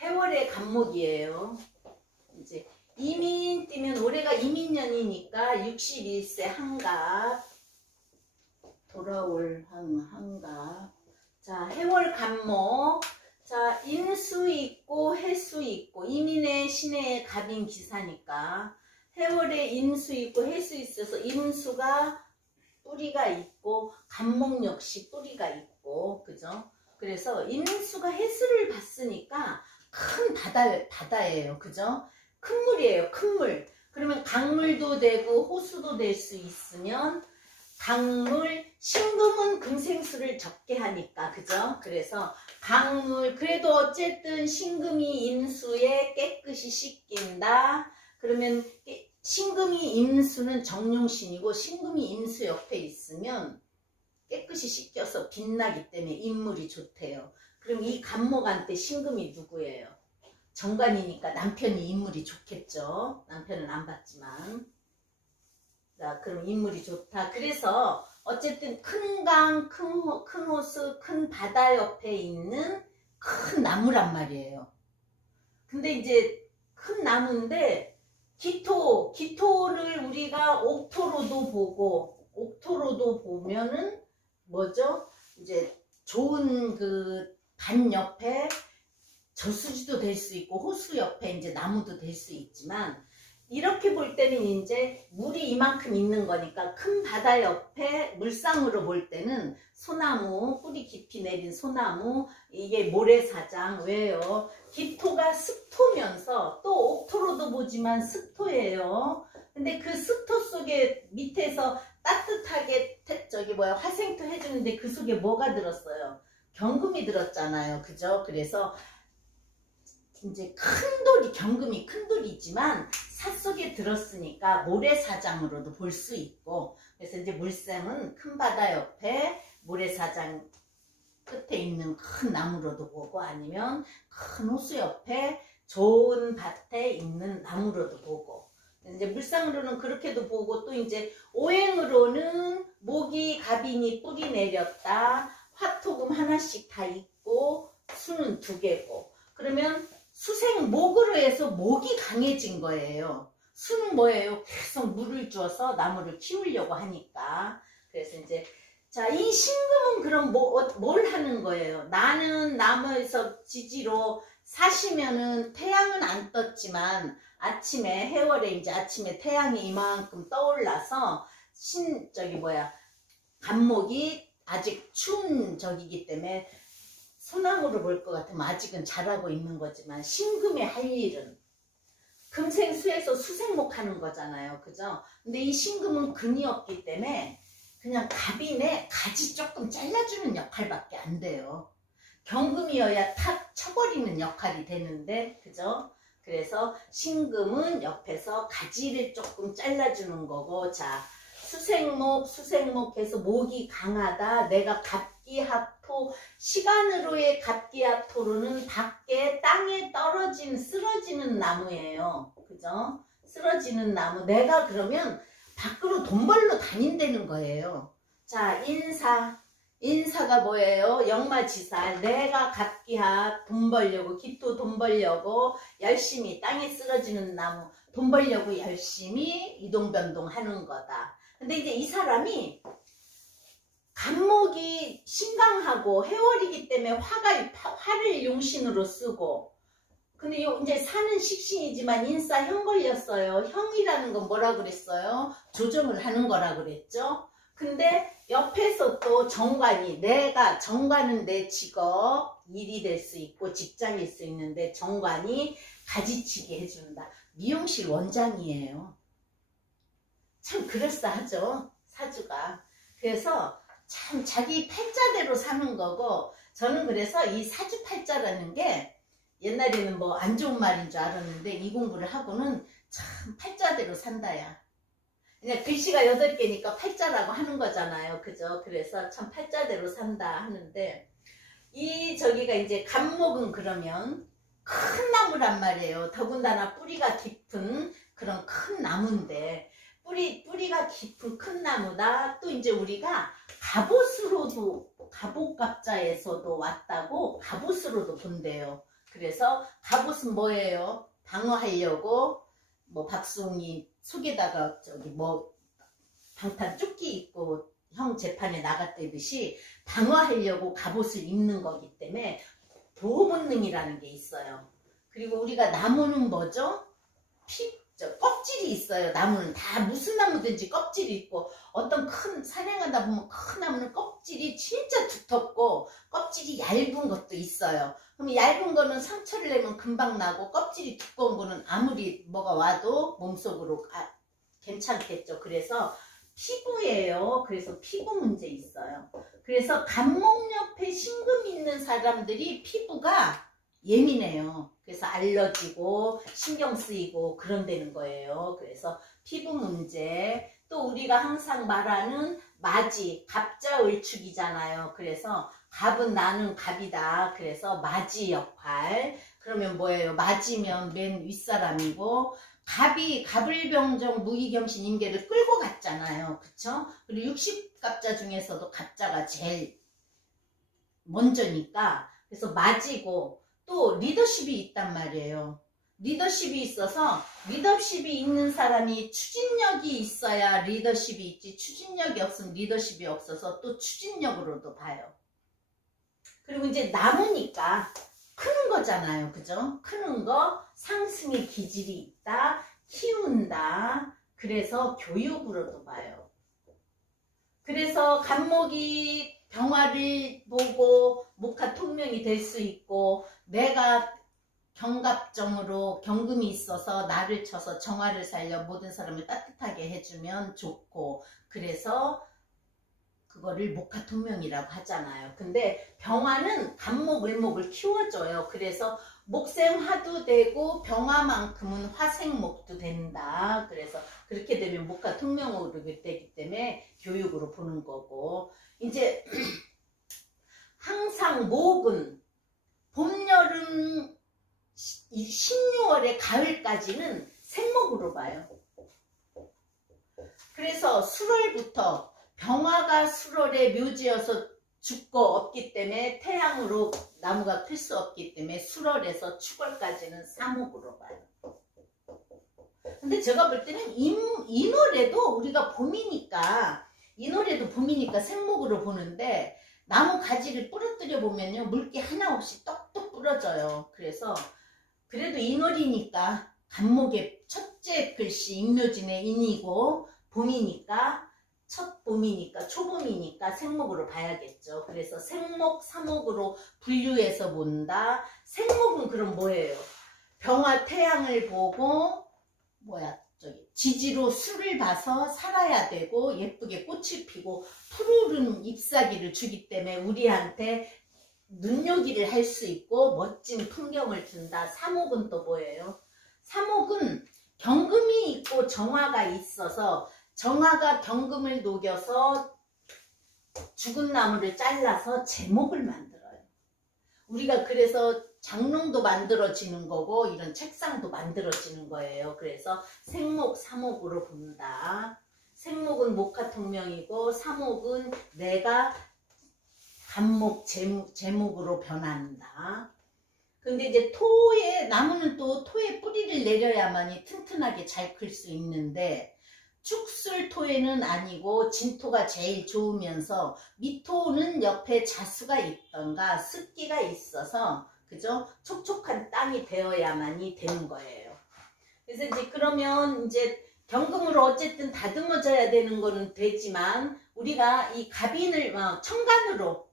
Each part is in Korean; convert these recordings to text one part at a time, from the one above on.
해월의 간목이에요. 이제 이민 띠면 올해가 이민년이니까 61세 한갑, 돌아올 한갑. 자, 해월 간목. 자, 인수 있고 해수 있고, 이민의 신의 갑인 기사니까 해월에 인수 있고 해수 있어서 인수가 뿌리가 있고 간목 역시 뿌리가 있고, 그죠? 그래서 인수가 해수를 봤으니까 큰 바다예요. 그죠? 큰 물이에요. 큰 물. 그러면 강물도 되고 호수도 될 수 있으면 강물, 신금은 금생수를 적게 하니까, 그죠? 그래서 강물, 그래도 어쨌든 신금이 인수에 깨끗이 씻긴다. 그러면 신금이 인수는 정용신이고 신금이 인수 옆에 있으면 깨끗이 씻겨서 빛나기 때문에 인물이 좋대요. 그럼 이 간목한테 신금이 누구예요? 정관이니까 남편이 인물이 좋겠죠. 남편은 안 봤지만. 자, 그럼 인물이 좋다. 그래서 어쨌든 큰 강, 큰 호수, 큰 바다 옆에 있는 큰 나무란 말이에요. 근데 이제 큰 나무인데 기토를 우리가 옥토로도 보고, 옥토로도 보면은 뭐죠? 이제 좋은 그 반 옆에 저수지도 될 수 있고 호수 옆에 이제 나무도 될 수 있지만, 이렇게 볼 때는 이제 물이 이만큼 있는 거니까 큰 바다 옆에 물상으로 볼 때는 소나무, 뿌리 깊이 내린 소나무, 이게 모래사장. 왜요? 기토가 습토면서 또 옥토로도 보지만 습토예요. 근데 그 습토 속에 밑에서 따뜻하게 화생토 해주는데 그 속에 뭐가 들었어요? 경금이 들었잖아요. 그죠? 그래서 이제 큰 돌이, 경금이 큰 돌이지만 사 속에 들었으니까 모래사장으로도 볼 수 있고, 그래서 이제 물샘은 큰 바다 옆에 모래사장 끝에 있는 큰 나무로도 보고, 아니면 큰 호수 옆에 좋은 밭에 있는 나무로도 보고, 이제 물상으로는 그렇게도 보고, 또 이제 오행으로는 목이 갑인이 뿌리 내렸다, 화토금 하나씩 다 있고 수는 2개고, 그러면 수생목으로 해서 목이 강해진 거예요. 수는 뭐예요? 계속 물을 줘서 나무를 키우려고 하니까. 그래서 이제 자, 이 신금은 그럼 뭘 하는 거예요? 나는 나무에서 지지로 사시면은 태양은 안 떴지만 아침에 해월에 이제 아침에 태양이 이만큼 떠올라서 간목이 아직 추운 저기기 때문에 소나무를 볼 것 같으면 아직은 잘하고 있는 거지만, 신금의 할 일은 금생수에서 수생목 하는 거잖아요. 그죠? 근데 이 신금은 금이 없기 때문에 그냥 갑인에 가지 조금 잘라주는 역할밖에 안 돼요. 경금이어야 탁 쳐버리는 역할이 되는데, 그죠? 그래서 신금은 옆에서 가지를 조금 잘라주는 거고, 자, 수생목해서 목이 강하다. 내가 갑기합토, 시간으로의 갑기합토로는 밖에 땅에 쓰러지는 나무예요. 그죠? 쓰러지는 나무. 내가 그러면 밖으로 돈 벌러 다닌다는 거예요. 자, 인사가 뭐예요? 역마지살. 내가 갑기합, 돈 벌려고, 기토 돈 벌려고 열심히 땅에 쓰러지는 나무, 돈 벌려고 열심히 이동변동 하는 거다. 근데 이제 이 사람이 간목이 신강하고 해월이기 때문에 화를 용신으로 쓰고, 근데 이제 사는 식신이지만 인사 형 걸렸어요. 형이라는 건 뭐라 그랬어요? 조정을 하는 거라 그랬죠. 근데 옆에서 또 정관은 내 직업, 일이 될 수 있고 직장일 수 있는데 정관이 가지치기 해준다. 미용실 원장이에요. 참 그럴싸하죠, 사주가. 그래서 참 자기 팔자대로 사는 거고, 저는 그래서 이 사주 팔자라는 게 옛날에는 뭐 안 좋은 말인 줄 알았는데 이 공부를 하고는 참 팔자대로 산다야. 그냥 글씨가 8개니까 팔자라고 하는 거잖아요. 그죠? 그래서 참 팔자대로 산다 하는데, 저기가 이제 간목은 그러면 큰 나무란 말이에요. 더군다나 뿌리가 깊은 그런 큰 나무인데, 뿌리가 깊은 큰 나무다. 또 이제 우리가 갑옷으로도, 갑옷갑자에서도 왔다고 갑옷으로도 본대요. 그래서 갑옷은 뭐예요? 방어하려고 뭐 박수홍이 속에다가 저기 뭐 방탄 조끼 입고 형 재판에 나갔다듯이 방어하려고 갑옷을 입는 거기 때문에 보호 본능이라는 게 있어요. 그리고 우리가 나무는 뭐죠? 껍질이 있어요. 나무는 다 무슨 나무든지 껍질이 있고, 어떤 큰 사냥하다 보면 큰 나무는 껍질이 진짜 두텁고 껍질이 얇은 것도 있어요. 그럼 얇은 거는 상처를 내면 금방 나고, 껍질이 두꺼운 거는 아무리 뭐가 와도 몸속으로 괜찮겠죠. 그래서 피부예요. 그래서 피부 문제 있어요. 그래서 갑목 옆에 신금 있는 사람들이 피부가 예민해요. 그래서 알러지고 신경 쓰이고 그런다는 거예요. 그래서 피부 문제. 또 우리가 항상 말하는 맞이, 갑자을축이잖아요. 그래서 갑은 나는 갑이다. 그래서 맞이 역할. 그러면 뭐예요? 맞이면 맨 윗사람이고, 갑이 갑을병정 무기경신 임계를 끌고 갔잖아요. 그쵸? 그리고 60갑자 중에서도 갑자가 제일 먼저니까, 그래서 맞이고, 또 리더십이 있단 말이에요. 리더십이 있어서, 리더십이 있는 사람이 추진력이 있어야 리더십이 있지, 추진력이 없으면 리더십이 없어서 또 추진력으로도 봐요. 그리고 이제 나무니까 크는 거잖아요. 그죠? 크는 거, 상승의 기질이 있다, 키운다. 그래서 교육으로도 봐요. 그래서 갑목이 병화를 보고 목화통명이 될 수 있고, 내가 경갑정으로 경금이 있어서 나를 쳐서 정화를 살려 모든 사람을 따뜻하게 해주면 좋고, 그래서 그거를 목화통명이라고 하잖아요. 근데 병화는 갑목, 을목을 키워줘요. 그래서 목생화도 되고 병화만큼은 화생목도 된다. 그래서 그렇게 되면 목화통명으로 되기 때문에 교육으로 보는 거고, 이제 항상 목은 봄, 여름, 16월에 가을까지는 생목으로 봐요. 그래서 수월부터 병화가 수월에 묘지여서 죽고 없기 때문에 태양으로 나무가 클 수 없기 때문에 수월에서 축월까지는 사목으로 봐요. 근데 제가 볼 때는 이 노래도 우리가 봄이니까, 이 노래도 봄이니까 생목으로 보는데, 나무 가지를 부러뜨려 보면요, 물기 하나 없이 떡떡 부러져요. 그래서 그래도 인월이니까 갑목의 첫째 글씨 인묘진의 인이고, 봄이니까 첫 봄이니까 초봄이니까 생목으로 봐야겠죠. 그래서 생목, 사목으로 분류해서 본다. 생목은 그럼 뭐예요? 병화 태양을 보고 지지로 술을 봐서 살아야 되고, 예쁘게 꽃을 피고 푸르른 잎사귀를 주기 때문에 우리한테 눈요기를 할 수 있고 멋진 풍경을 준다. 사목은 또 뭐예요? 사목은 경금이 있고 정화가 있어서, 정화가 경금을 녹여서 죽은 나무를 잘라서 제목을 만들어요. 우리가 그래서 장롱도 만들어지는 거고 이런 책상도 만들어지는 거예요. 그래서 생목, 사목으로 본다. 생목은 목화통명이고, 사목은 내가 갑목, 제목으로 변한다. 근데 이제 나무는 또 토에 뿌리를 내려야만이 튼튼하게 잘 클 수 있는데, 축술토에는 아니고 진토가 제일 좋으면서 미토는 옆에 자수가 있던가 습기가 있어서, 그죠? 촉촉한 땅이 되어야만이 되는 거예요. 그래서 이제 그러면 이제 경금으로 어쨌든 다듬어져야 되는 거는 되지만, 우리가 이 갑인을 청간으로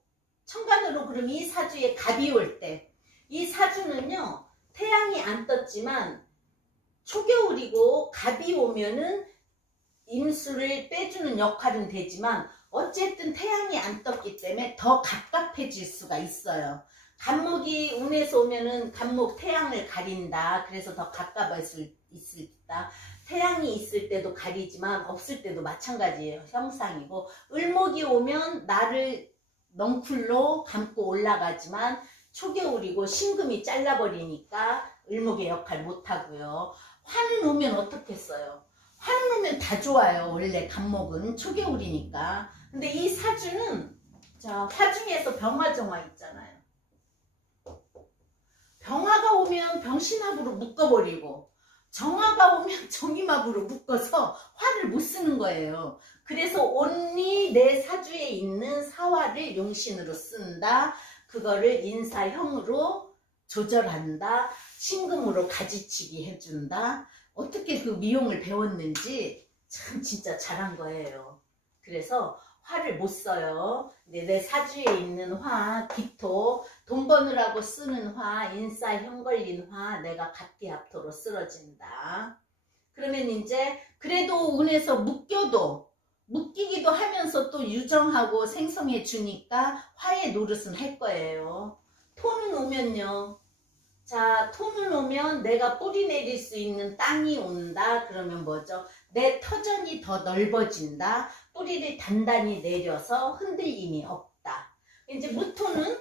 그럼 이 사주에 갑이 올 때, 이 사주는요 태양이 안 떴지만 초겨울이고 갑이 오면은 임수를 빼주는 역할은 되지만, 어쨌든 태양이 안 떴기 때문에 더 갑갑해질 수가 있어요. 갑목이 운에서 오면은 갑목 태양을 가린다. 그래서 더 갑갑할 수 있다. 태양이 있을 때도 가리지만 없을 때도 마찬가지예요. 형상이고, 을목이 오면 나를 넝쿨로 감고 올라가지만 초겨울이고 신금이 잘라버리니까 을목의 역할 못하고요. 화는 오면 어떻겠어요? 화는 오면 다 좋아요. 원래 갑목은 초겨울이니까. 근데 이 사주는, 자, 화 중에서 병화, 정화 있잖아요. 병화 오면 병신합으로 묶어버리고 정화가 오면 정임합으로 묶어서 화를 못 쓰는 거예요. 그래서 온리 내 사주에 있는 사화를 용신으로 쓴다. 그거를 인사형으로 조절한다. 신금으로 가지치기 해준다. 어떻게 그 미용을 배웠는지 참 진짜 잘한 거예요. 그래서 화를 못 써요. 근데 내 사주에 있는 화, 기토, 돈 버느라고 쓰는 화, 인싸형 걸린 화, 내가 갑기합토로 쓰러진다. 그러면 이제 그래도 운에서 묶이기도 하면서 또 유정하고 생성해 주니까 화의 노릇은 할 거예요. 토는 오면요. 자, 토는 오면 내가 뿌리 내릴 수 있는 땅이 온다. 그러면 뭐죠? 내 터전이 더 넓어진다. 뿌리를 단단히 내려서 흔들림이 없다. 이제 무토는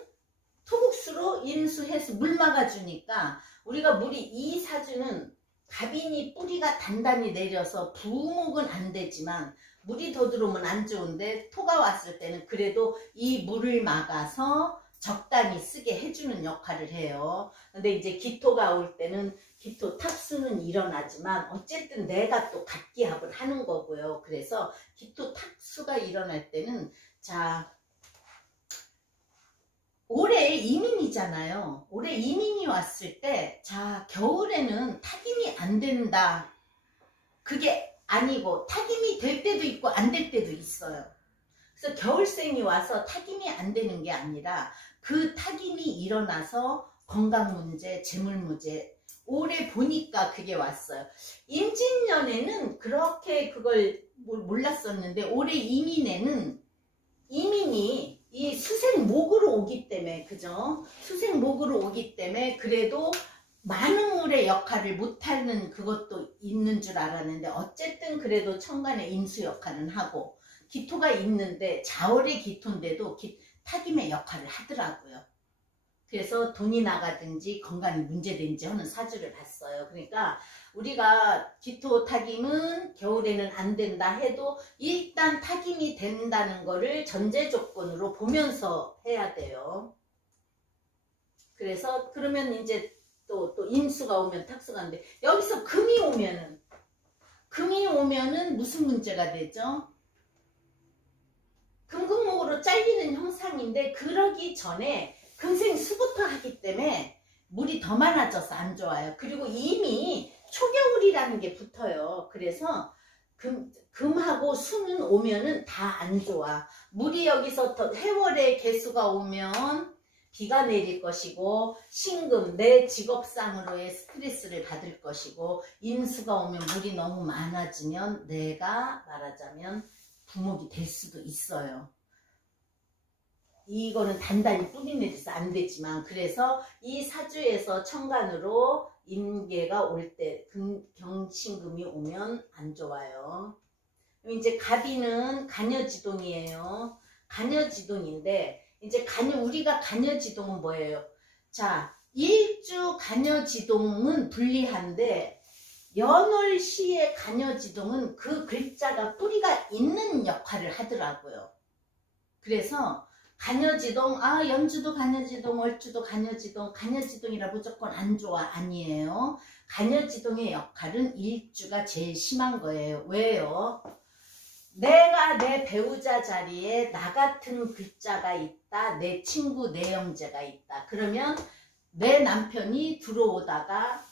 토국수로 인수해서 물 막아주니까 우리가 물이 이 사주는 갑인이 뿌리가 단단히 내려서 부목은 안 되지만 물이 더 들어오면 안 좋은데 토가 왔을 때는 그래도 이 물을 막아서 적당히 쓰게 해주는 역할을 해요. 근데 이제 기토가 올 때는 기토 탁수는 일어나지만 어쨌든 내가 또 갑기합을 하는 거고요. 그래서 기토 탁수가 일어날 때는 자 올해 이민이잖아요. 올해 이민이 왔을 때 자 겨울에는 타김이 안 된다. 그게 아니고 타김이 될 때도 있고 안 될 때도 있어요. 그래서 겨울생이 와서 타김이 안 되는 게 아니라 그 타김이 일어나서 건강 문제, 재물 문제 올해 보니까 그게 왔어요. 임진년에는 그렇게 그걸 몰랐었는데 올해 이민에는 이민이 이 수생목으로 오기 때문에 그죠? 수생목으로 오기 때문에 그래도 많은 물의 역할을 못하는 그것도 있는 줄 알았는데 어쨌든 그래도 천간의 임수 역할은 하고 기토가 있는데 자월의 기토인데도 타김의 역할을 하더라고요. 그래서 돈이 나가든지 건강이 문제된지 하는 사주를 봤어요. 그러니까 우리가 기토 타김은 겨울에는 안 된다 해도 일단 타김이 된다는 거를 전제 조건으로 보면서 해야 돼요. 그래서 그러면 이제 또 임수가 오면 탁수가 하는데 여기서 금이 오면은 무슨 문제가 되죠? 금금목으로 잘리는 형상인데 그러기 전에 금생수부터 하기 때문에 물이 더 많아져서 안 좋아요. 그리고 이미 초겨울이라는 게 붙어요. 그래서 금하고 수는 오면은 다 안 좋아. 물이 여기서 더 해월의 개수가 오면 비가 내릴 것이고 신금 내 직업상으로의 스트레스를 받을 것이고 임수가 오면 물이 너무 많아지면 내가 말하자면 부목이 될 수도 있어요. 이거는 단단히 뿌리 내려서 안 되지만 그래서 이 사주에서 천간으로 임계가 올 때 경신금이 오면 안 좋아요. 이제 갑이는 간여지동이에요. 간여지동인데 이제 우리가 간여지동은 뭐예요? 자, 일주 간여지동은 불리한데 연월시의 간여지동은 그 글자가 뿌리가 있는 역할을 하더라고요. 그래서 간여지동, 연주도 간여지동, 월주도 간여지동, 간여지동이라 무조건 안 좋아. 아니에요. 간여지동의 역할은 일주가 제일 심한 거예요. 왜요? 내가 내 배우자 자리에 나 같은 글자가 있다. 내 친구, 내 형제가 있다. 그러면 내 남편이 들어오다가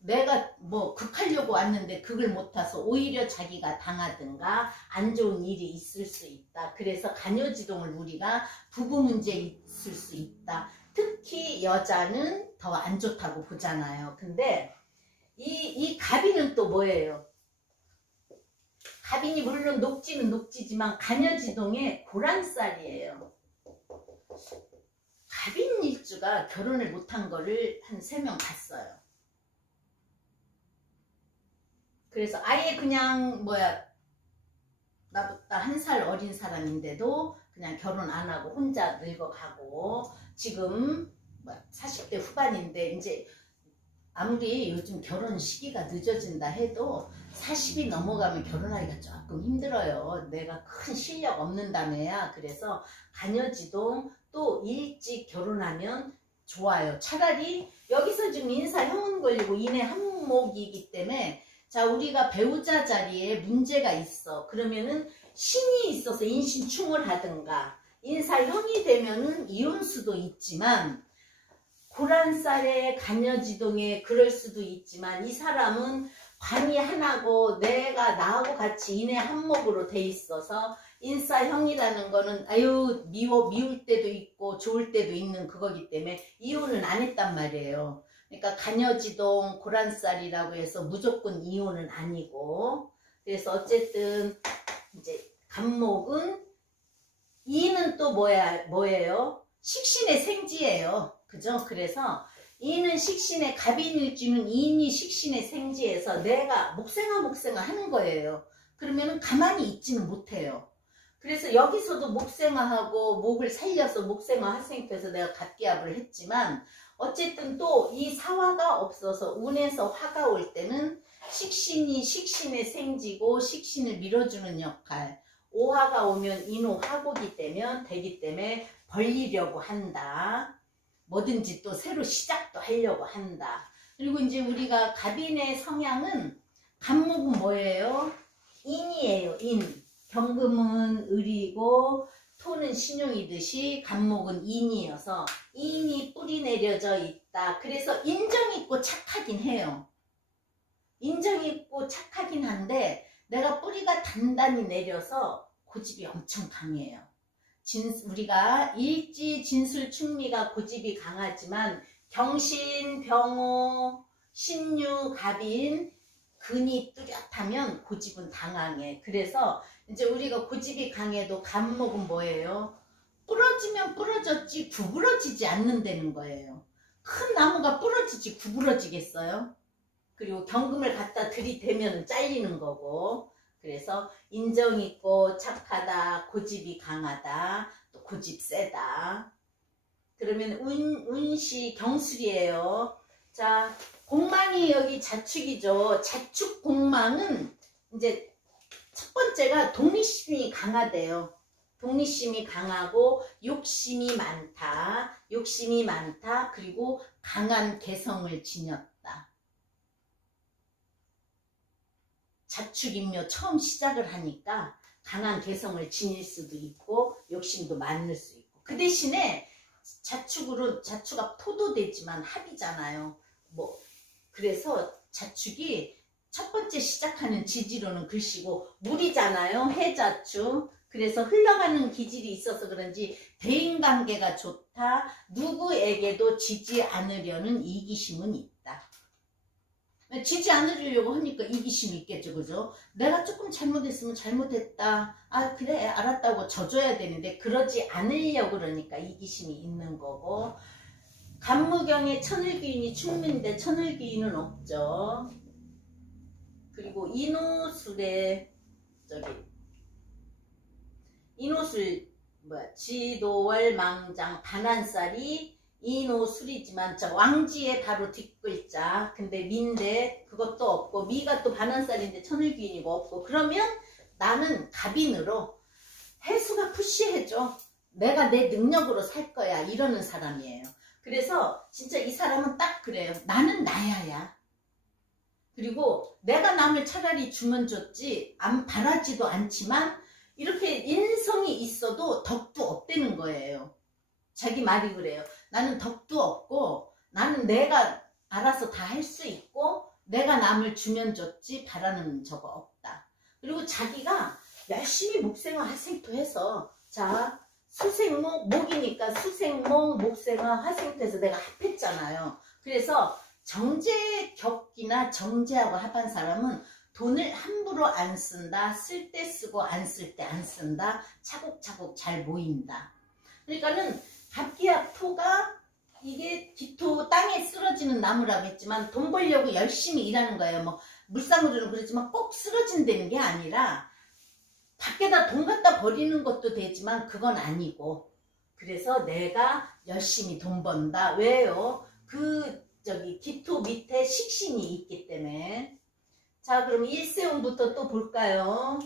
내가 뭐 극하려고 왔는데 극을 못해서 오히려 자기가 당하든가 안 좋은 일이 있을 수 있다. 그래서 간여지동을 우리가 부부 문제 있을 수 있다. 특히 여자는 더 안 좋다고 보잖아요. 근데 이 갑인은 또 뭐예요? 갑인이 물론 녹지는 녹지지만 간여지동의 고란살이에요. 갑인 일주가 결혼을 못한 거를 한 3명 봤어요. 그래서 아예 그냥 나보다 1살 어린 사람인데도 그냥 결혼 안 하고 혼자 늙어가고 지금 40대 후반인데 이제 아무리 요즘 결혼 시기가 늦어진다 해도 40이 넘어가면 결혼하기가 조금 힘들어요. 내가 큰 실력 없는다며야. 그래서 간여지동 또 일찍 결혼하면 좋아요. 차라리 여기서 지금 인사형은 걸리고 인의 한목이기 때문에 자, 우리가 배우자 자리에 문제가 있어. 그러면은 신이 있어서 인신충을 하든가 인사형이 되면은 이혼수도 있지만 고란살에 간여지동에 그럴 수도 있지만 이 사람은 관이 하나고 내가 나하고 같이 인의 한목으로 돼 있어서 인사형이라는 거는 아유 미울 때도 있고 좋을 때도 있는 그거기 때문에 이혼은 안 했단 말이에요. 그러니까 간여지동 고란살이라고 해서 무조건 이혼은 아니고 그래서 어쨌든 이제 간목은 이는 또 뭐예요? 식신의 생지예요. 그죠? 그래서 이는 식신의 갑인일주는 이인이 식신의 생지에서 내가 목생아 하는 거예요. 그러면은 가만히 있지는 못해요. 그래서 여기서도 목생화하고 목을 살려서 목생화 화생표에서 내가 갑기합을 했지만 어쨌든 또 이 사화가 없어서 운에서 화가 올 때는 식신이 식신의 생지고 식신을 밀어주는 역할 오화가 오면 인호화곡이 되기 때문에 벌리려고 한다. 뭐든지 또 새로 시작도 하려고 한다. 그리고 이제 우리가 갑인의 성향은 간목은 뭐예요? 인이에요. 인. 경금은 을이고 토는 신용이듯이 간목은 인이어서 인이 뿌리 내려져 있다. 그래서 인정 있고 착하긴 해요. 인정 있고 착하긴 한데 내가 뿌리가 단단히 내려서 고집이 엄청 강해요. 우리가 일지, 진술, 충미가 고집이 강하지만 경신, 병호, 신유, 갑인, 근이 뚜렷하면 고집은 당황해. 그래서 이제 우리가 고집이 강해도 간목은 뭐예요? 부러지면 부러졌지 구부러지지 않는다는 거예요. 큰 나무가 부러지지 구부러지겠어요? 그리고 경금을 갖다 들이대면 잘리는 거고 그래서 인정 있고 착하다, 고집이 강하다, 또 고집 세다. 그러면 운시 경술이에요. 자, 공망이 여기 자축이죠. 자축 공망은 이제 첫 번째가 독립심이 강하대요. 독립심이 강하고 욕심이 많다. 욕심이 많다. 그리고 강한 개성을 지녔다. 자축인묘 처음 시작을 하니까 강한 개성을 지닐 수도 있고 욕심도 많을 수 있고 그 대신에 자축가 토도 되지만 합이잖아요. 뭐 그래서 자축이 첫 번째 시작하는 지지로는 글씨고 물이잖아요. 해자축. 그래서 흘러가는 기질이 있어서 그런지 대인관계가 좋다. 누구에게도 지지 않으려는 이기심은 있다. 지지 않으려고 하니까 이기심이 있겠죠. 그죠? 내가 조금 잘못했으면 잘못했다. 아 그래 알았다고 져줘야 되는데 그러지 않으려고 그러니까 이기심이 있는 거고 간무경에 천을귀인이 충문인데 천을귀인은 없죠. 그리고 인호술에 인호술 지도월 망장 반환살이 인호술이지만 저 왕지의 바로 뒷글자 근데 미인데 그것도 없고 미가 또 반환살인데 천을귀인이고 없고 그러면 나는 갑인으로 해수가 푸시해줘. 내가 내 능력으로 살 거야 이러는 사람이에요. 그래서 진짜 이 사람은 딱 그래요. 나는 나야야. 그리고 내가 남을 차라리 주면 줬지 안 바라지도 않지만 이렇게 인성이 있어도 덕도 없다는 거예요. 자기 말이 그래요. 나는 덕도 없고 나는 내가 알아서 다 할 수 있고 내가 남을 주면 줬지 바라는 저거 없다. 그리고 자기가 열심히 목생화 화생토해서 자 수생목 목이니까 수생목 목생화 화생토해서 내가 합했잖아요. 그래서 정제격이나 정제하고 합한 사람은 돈을 함부로 안 쓴다. 쓸 때 쓰고 안 쓸 때 안 쓴다. 차곡차곡 잘 모인다. 그러니까는 갑기합 토가 이게 기토 땅에 쓰러지는 나무라고 했지만 돈 벌려고 열심히 일하는 거예요. 뭐 물상으로는 그렇지만 꼭 쓰러진다는 게 아니라 밖에다 돈 갖다 버리는 것도 되지만 그건 아니고 그래서 내가 열심히 돈 번다. 왜요? 기토 밑에 식신이 있기 때문에 자 그럼 일세운부터 또 볼까요?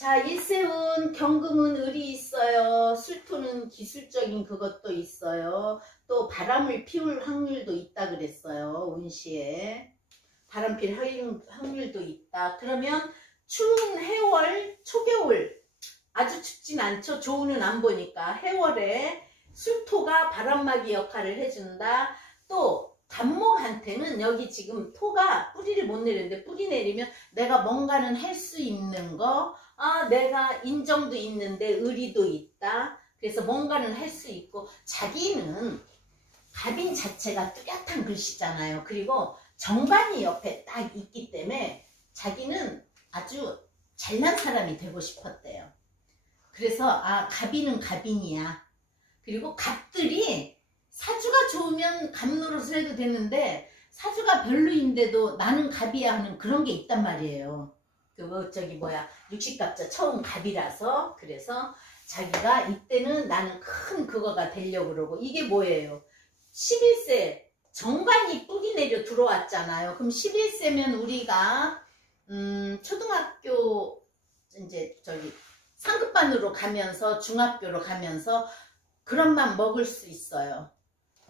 자, 일세운 경금은 을이 있어요. 술토는 기술적인 그것도 있어요. 또 바람을 피울 확률도 있다 그랬어요. 운시에. 바람 필 확률도 있다. 그러면 추운 해월, 초겨울 아주 춥진 않죠. 조우는 안 보니까. 해월에 술토가 바람막이 역할을 해준다. 또 간목한테는 여기 지금 토가 뿌리를 못 내리는데 뿌리 내리면 내가 뭔가는 할 수 있는 거, 내가 인정도 있는데 의리도 있다. 그래서 뭔가는 할 수 있고, 자기는 갑인 자체가 뚜렷한 글씨잖아요. 그리고 정관이 옆에 딱 있기 때문에 자기는 아주 잘난 사람이 되고 싶었대요. 그래서 갑인은 갑인이야. 그리고 갑들이 사주가 좋으면 갑노릇을 해도 되는데 사주가 별로인데도 나는 갑이야 하는 그런 게 있단 말이에요. 육식갑자 처음 갑이라서. 그래서 자기가 이때는 나는 큰 그거가 되려고 그러고, 이게 뭐예요? 11세 정관이 뿌리 내려 들어왔잖아요. 그럼 11세면 우리가 초등학교 이제 상급반으로 가면서 중학교로 가면서 그런 맘 먹을 수 있어요.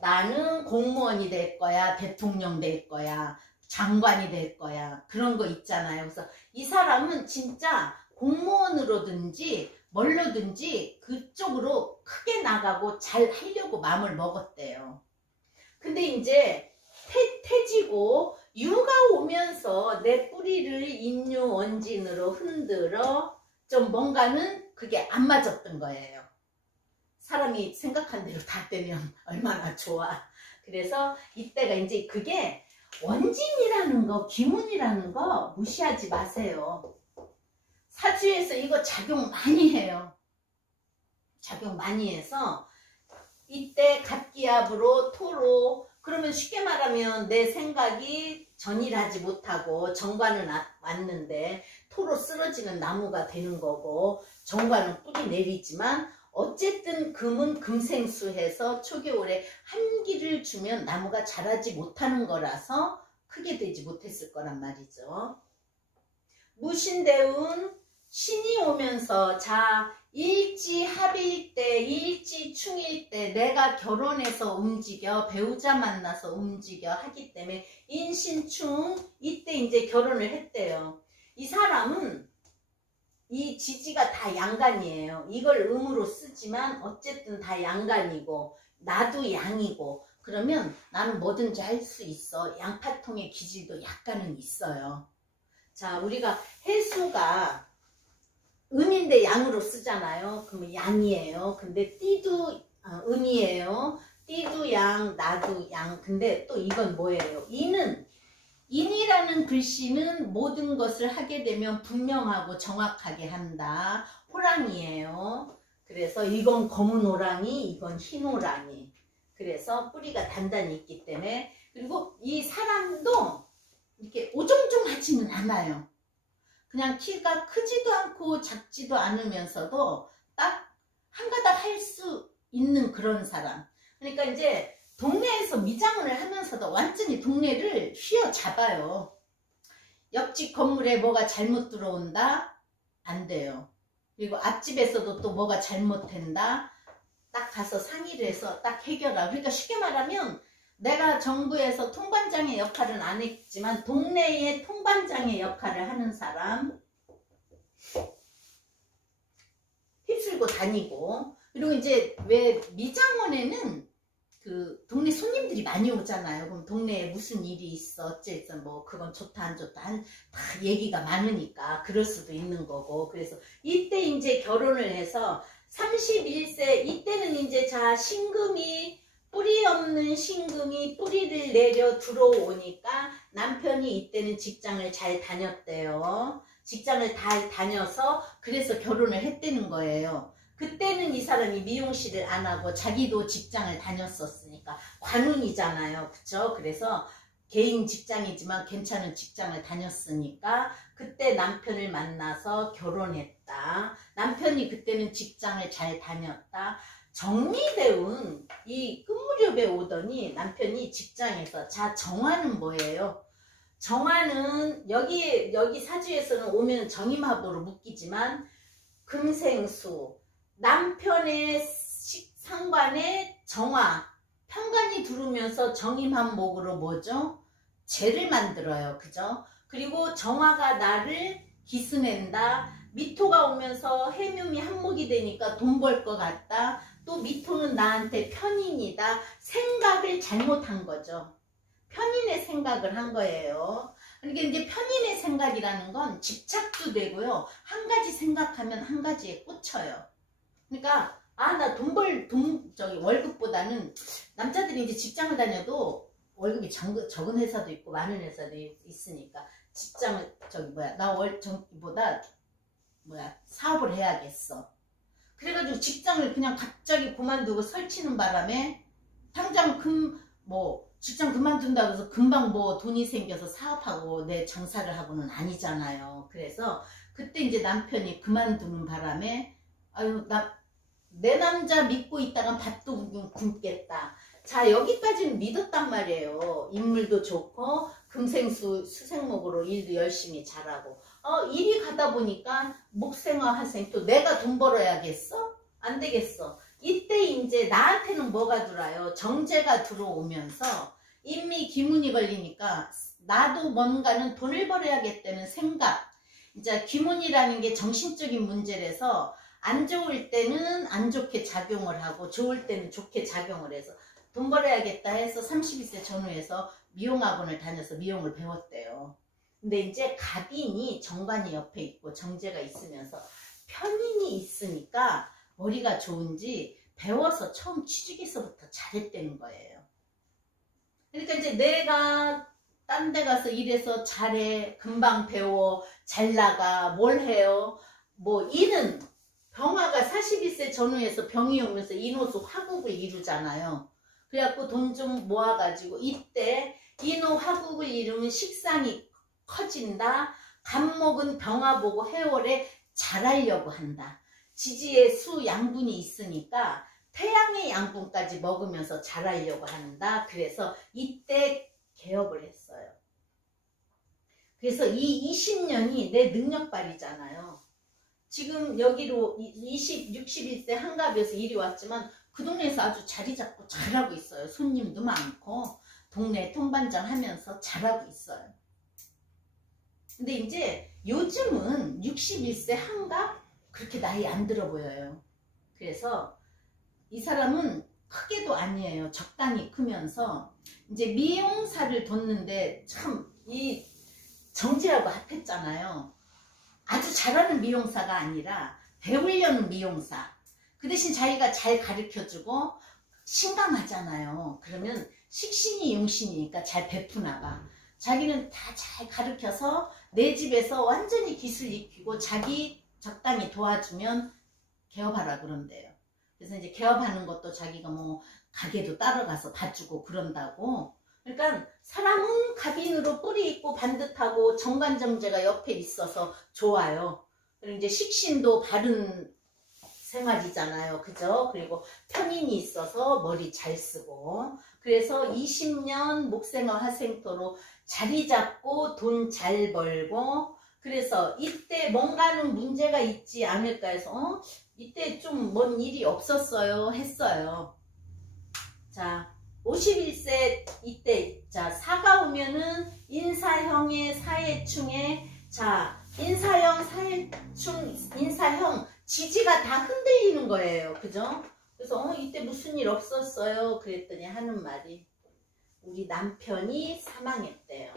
나는 공무원이 될 거야, 대통령 될 거야, 장관이 될 거야, 그런 거 있잖아요. 그래서 이 사람은 진짜 공무원으로든지 뭘로든지 그쪽으로 크게 나가고 잘 하려고 마음을 먹었대요. 근데 이제 태지고 유가 오면서 내 뿌리를 인유원진으로 흔들어 좀 뭔가는 그게 안 맞았던 거예요. 사람이 생각한 대로 다 되면 얼마나 좋아. 그래서 이때가 이제 그게 원진이라는 거, 기운이라는 거 무시하지 마세요. 사주에서 이거 작용 많이 해요. 작용 많이 해서 이때 갑기압으로 토로, 그러면 쉽게 말하면 내 생각이 전일하지 못하고 정관은 왔는데 토로 쓰러지는 나무가 되는 거고, 정관은 뿌리 내리지만 어쨌든 금은 금생수해서 초겨울에 한기를 주면 나무가 자라지 못하는 거라서 크게 되지 못했을 거란 말이죠. 무신대운 신이 오면서, 자, 일지합일 때, 일지충일 때 내가 결혼해서 움직여, 배우자 만나서 움직여 하기 때문에 인신충, 이때 이제 결혼을 했대요. 이 사람은 이 지지가 다 양간이에요. 이걸 음으로 쓰지만 어쨌든 다 양간이고 나도 양이고, 그러면 나는 뭐든지 할 수 있어. 양파통의 기질도 약간은 있어요. 자, 우리가 해수가 음인데 양으로 쓰잖아요. 그러면 양이에요. 근데 띠도 음이에요. 띠도 양, 나도 양. 근데 또 이건 뭐예요? 인이라는 글씨는 모든 것을 하게 되면 분명하고 정확하게 한다. 호랑이에요. 그래서 이건 검은 호랑이, 이건 흰 호랑이. 그래서 뿌리가 단단히 있기 때문에. 그리고 이 사람도 이렇게 오종종하지는 않아요. 그냥 키가 크지도 않고 작지도 않으면서도 딱 한 가닥 할 수 있는 그런 사람. 그러니까 이제 동네에서 미장원을 하면서도 완전히 동네를 휘어잡아요. 옆집 건물에 뭐가 잘못 들어온다? 안 돼요. 그리고 앞집에서도 또 뭐가 잘못된다? 딱 가서 상의를 해서 딱 해결하고. 그러니까 쉽게 말하면 내가 정부에서 통반장의 역할은 안 했지만 동네의 통반장의 역할을 하는 사람, 휩쓸고 다니고. 그리고 이제 왜 미장원에는 그 동네 손님들이 많이 오잖아요. 그럼 동네에 무슨 일이 있어, 어쨌든 뭐 그건 좋다 안 좋다 다 얘기가 많으니까 그럴 수도 있는 거고. 그래서 이때 이제 결혼을 해서 31세 이때는 이제 자 신금이, 뿌리 없는 신금이 뿌리를 내려 들어오니까 남편이 이때는 직장을 잘 다녔대요. 직장을 잘 다녀서 그래서 결혼을 했다는 거예요. 그때는 이 사람이 미용실을 안 하고 자기도 직장을 다녔었으니까 관운이잖아요. 그쵸? 그래서 개인 직장이지만 괜찮은 직장을 다녔으니까 그때 남편을 만나서 결혼했다. 남편이 그때는 직장을 잘 다녔다. 정리대운 이 끝무렵에 오더니 남편이 직장에서, 자, 정화는 뭐예요? 정화는 여기 사주에서는 오면 정임합으로 묶이지만 금생수, 남편의 상관에 정화, 편관이 들어오면서 정임한목으로 뭐죠? 재를 만들어요. 그죠? 그리고 정화가 나를 기스낸다. 미토가 오면서 해묘미 한목이 되니까 돈 벌 것 같다. 또 미토는 나한테 편인이다. 생각을 잘못한 거죠. 편인의 생각을 한 거예요. 그러니까 이제 편인의 생각이라는 건 집착도 되고요. 한 가지 생각하면 한 가지에 꽂혀요. 그러니까 나 월급보다는 남자들이 이제 직장을 다녀도 월급이 적은 회사도 있고 많은 회사도 있으니까 직장을 보다 사업을 해야겠어. 그래가지고 직장을 그냥 갑자기 그만두고 설치는 바람에 당장 직장 그만둔다고 해서 금방 돈이 생겨서 사업하고 내 장사를 하고는 아니잖아요. 그래서 그때 이제 남편이 그만두는 바람에 내 남자 믿고 있다간 밥도 굶겠다. 자, 여기까지는 믿었단 말이에요. 인물도 좋고 금생수 수생목으로 일도 열심히 잘하고 일이 가다 보니까 목생화 화생 또 내가 돈 벌어야겠어? 안 되겠어. 이때 이제 나한테는 뭐가 들어와요? 정제가 들어오면서 인미 기문이 걸리니까 나도 뭔가는 돈을 벌어야겠다는 생각. 이제 기문이라는 게 정신적인 문제라서 안 좋을 때는 안 좋게 작용을 하고 좋을 때는 좋게 작용을 해서 돈 벌어야겠다 해서 32세 전후에서 미용학원을 다녀서 미용을 배웠대요. 근데 이제 갑인이 정관이 옆에 있고 정제가 있으면서 편인이 있으니까 머리가 좋은지 배워서 처음 취직에서부터 잘했다는 거예요. 그러니까 이제 내가 딴 데 가서 일해서 잘해, 금방 배워, 잘 나가, 뭘 해요? 일은 병화가 42세 전후에서 병이 오면서 인호수 화국을 이루잖아요. 그래갖고 돈 좀 모아가지고 이때 인호 화국을 이루면 식상이 커진다. 간목은 병화 보고 해월에 잘하려고 한다. 지지에 수 양분이 있으니까 태양의 양분까지 먹으면서 잘하려고 한다. 그래서 이때 개업을 했어요. 그래서 이 20년이 내 능력발이잖아요. 지금 여기로 61세 한갑에서 일이 왔지만 그 동네에서 아주 자리 잡고 잘하고 있어요. 손님도 많고 동네 통반장 하면서 잘하고 있어요. 근데 이제 요즘은 61세 한갑 그렇게 나이 안 들어 보여요. 그래서 이 사람은 크게도 아니에요. 적당히 크면서 이제 미용사를 뒀는데 참 이 정제하고 합했잖아요. 아주 잘하는 미용사가 아니라 배우려는 미용사. 그 대신 자기가 잘 가르쳐주고 신강하잖아요. 그러면 식신이 용신이니까 잘 베푸나 봐. 자기는 다 잘 가르쳐서 내 집에서 완전히 기술 익히고 자기 적당히 도와주면 개업하라 그런대요. 그래서 이제 개업하는 것도 자기가 가게도 따라가서 봐주고 그런다고. 그러니까 사람은 갑인으로 뿌리 있고 반듯하고 정관정제가 옆에 있어서 좋아요. 그리고 이제 식신도 바른 생활이잖아요. 그죠? 그리고 편인이 있어서 머리 잘 쓰고. 그래서 20년 목생화 화생토로 자리 잡고 돈 잘 벌고. 그래서 이때 뭔가는 문제가 있지 않을까 해서 이때 좀 뭔 일이 없었어요 했어요. 자, 51세 이때 자 사가 오면은 인사형의 사해충에 자 인사형 사해충 인사형 지지가 다 흔들리는 거예요. 그죠? 그래서 이때 무슨 일 없었어요 그랬더니 하는 말이 우리 남편이 사망했대요.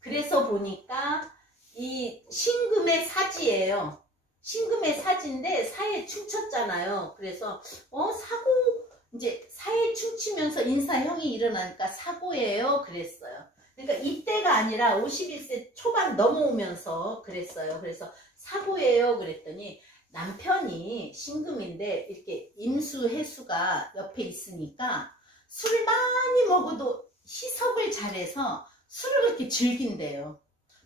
그래서 보니까 이 신금의 사지예요. 신금의 사지인데 사에 충쳤잖아요. 그래서 사고 이제 사에 충치면서 인사형이 일어나니까 사고예요 그랬어요. 그러니까 이때가 아니라 51세 초반 넘어오면서 그랬어요. 그래서 사고예요 그랬더니 남편이 신금인데 이렇게 임수 해수가 옆에 있으니까 술을 많이 먹어도 희석을 잘해서 술을 그렇게 즐긴대요.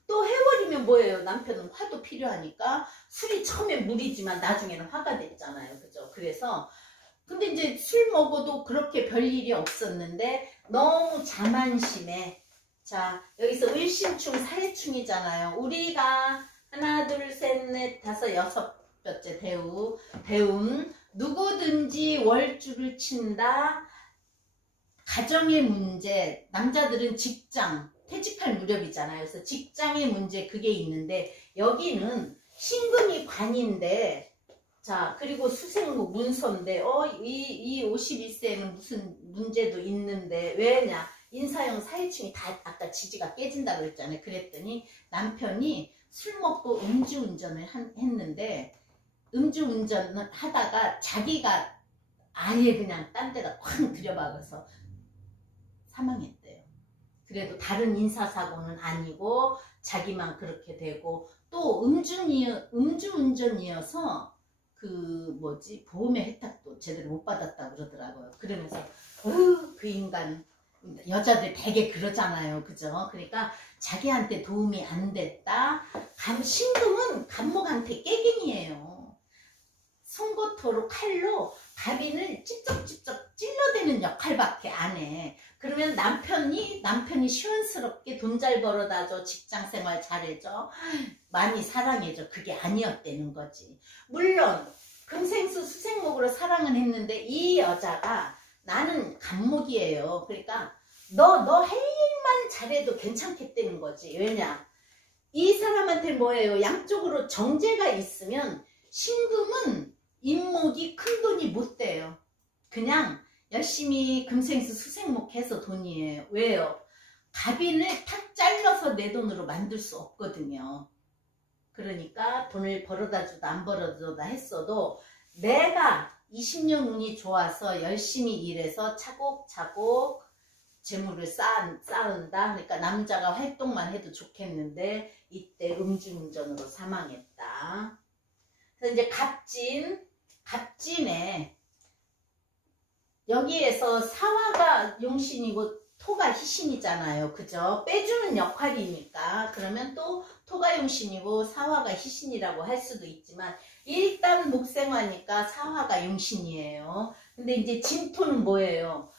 또 해월이면 뭐예요? 남편은 화도 필요하니까 술이 처음에 물이지만 나중에는 화가 됐잖아요. 그죠? 그래서 근데 이제 술 먹어도 그렇게 별일이 없었는데 너무 자만심에 자 여기서 을신충 사해충이잖아요. 우리가 하나 둘 셋 넷 다섯 여섯 볕째 대운. 누구든지 월주를 친다. 가정의 문제, 남자들은 직장, 퇴직할 무렵이잖아요. 그래서 직장의 문제 그게 있는데 여기는 신금이 관인데 자 그리고 수생목 문서인데 이 51세에는 무슨 문제도 있는데 왜냐 인사형 사회층이 다 아까 지지가 깨진다고 했잖아요. 그랬더니 남편이 술 먹고 음주운전을 했는데 음주운전을 하다가 자기가 아예 그냥 딴 데다 쾅 들여박아서 사망했대요. 그래도 다른 인사사고는 아니고 자기만 그렇게 되고 또 음주운전이어서 그 뭐지 보험의 혜택도 제대로 못 받았다고 그러더라고요. 그러면서 그 인간 여자들 되게 그러잖아요. 그죠? 그러니까 자기한테 도움이 안 됐다. 신금은 간목한테 깨갱이에요. 송고토로 칼로 갑인을 찝쩍찝쩍 찔러대는 역할밖에 안 해. 그러면 남편이 시원스럽게 돈 잘 벌어다 줘, 직장생활 잘해줘, 많이 사랑해줘. 그게 아니었다는 거지. 물론 금생수 수생목으로 사랑은 했는데 이 여자가 나는 간목이에요. 그러니까 너 할 일만 잘해도 괜찮겠다는 거지. 왜냐? 이 사람한테 뭐예요? 양쪽으로 정제가 있으면 신금은 인목이 큰 돈이 못 돼요. 그냥 열심히 금생수 수생목 해서 돈이에요. 왜요? 갑인을 탁 잘라서 내 돈으로 만들 수 없거든요. 그러니까 돈을 벌어다 주다 안 벌어다 주다 했어도 내가 20년 운이 좋아서 열심히 일해서 차곡차곡 재물을 쌓은다. 그러니까 남자가 활동만 해도 좋겠는데 이때 음주운전으로 사망했다. 그래서 이제 갑진에 여기에서 사화가 용신이고 토가 희신이잖아요. 그죠? 빼주는 역할이니까 그러면 또 토가 용신이고 사화가 희신이라고 할 수도 있지만 일단 목생화니까 사화가 용신이에요. 근데 이제 진토는 뭐예요?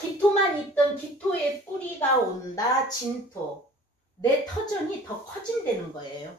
기토만 있던 기토의 뿌리가 온다. 진토. 내 터전이 더 커진다는 거예요.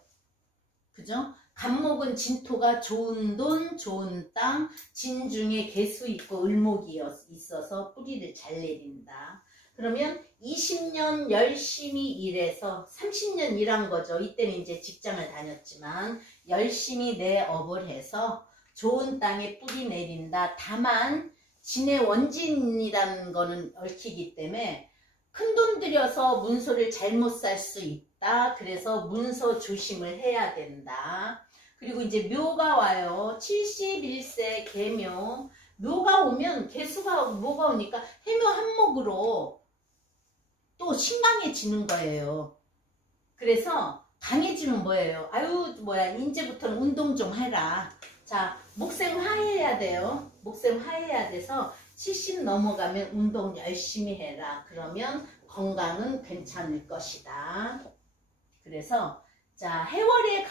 그죠? 간목은 진토가 좋은 돈, 좋은 땅, 진중에 개수 있고 을목이 있어서 뿌리를 잘 내린다. 그러면 20년 열심히 일해서 30년 일한 거죠. 이때는 이제 직장을 다녔지만 열심히 내 업을 해서 좋은 땅에 뿌리 내린다. 다만 진의 원진이라는 거는 얽히기 때문에 큰돈 들여서 문서를 잘못 살 수 있다. 그래서 문서 조심을 해야 된다. 그리고 이제 묘가 와요. 71세 개묘. 묘가 오면 묘가 오니까 해묘 한목으로 또 신강해지는 거예요. 그래서 강해지면 뭐예요? 아유 뭐야 이제부터는 운동 좀 해라. 자 목생화해야 돼요. 목생화해야 돼서 70 넘어가면 운동 열심히 해라. 그러면 건강은 괜찮을 것이다. 그래서 자 해월의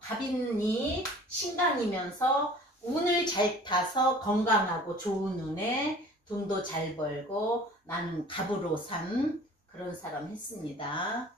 갑인이 신강이면서 운을 잘 타서 건강하고 좋은 운에 돈도 잘 벌고 나는 갑으로 산 그런 사람 했습니다.